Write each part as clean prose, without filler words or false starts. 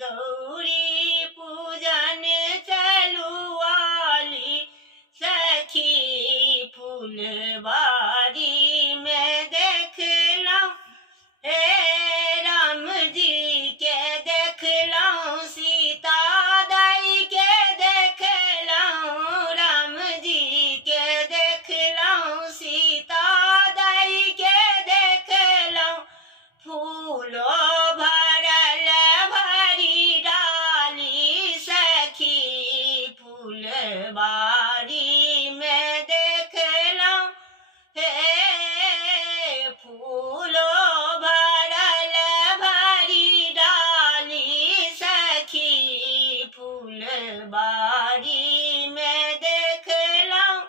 गौरी पूजन चलुआली सखी फुलवारी में देखलहुँ हे राम जी के देखलहुँ सीता दाई के देखलहुँ राम जी के देखलहुँ सीता दाई के देखलहुँ फूलो भरल भरी डाली सखी फुलवारी में देखलहुँ हे फूलो भरल भरी डाली सखी फुलवारी में देखलहुँ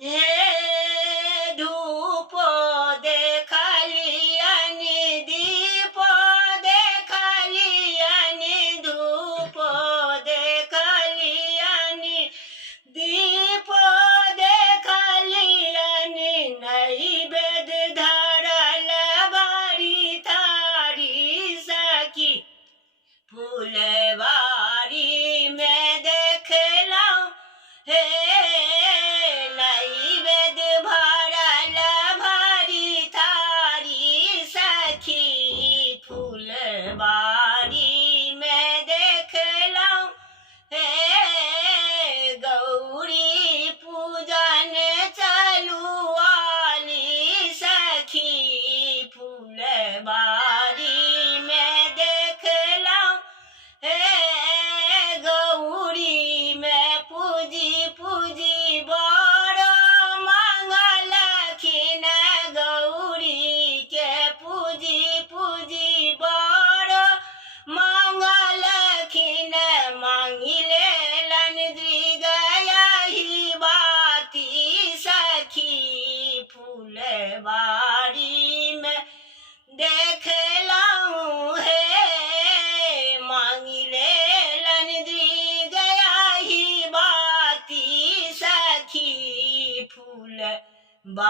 हे धूपो देखलियन दीपो देखलियन धूपो देखलियन दीपो देखलियन नैवेद्य धरल बारी थारी सखी फुलवारी में देखलहुँ हे नैवेद्य भरल भरी थारी सखी फुलवारी में देखलहुँ हे गौरी पूजन चलुआली सखी फुलवारी में देखलहुँ हे गौरी में पूजी पूजी बड़ो मंगलखिन गौरी के पूजी पूजी बड़ो मंगलखिन मांगी लेलन दृगयहि बाती सखी फुलवारी में देखलहुँ हे मांगी लेलन दृगयहि बाती सखी फुलवारी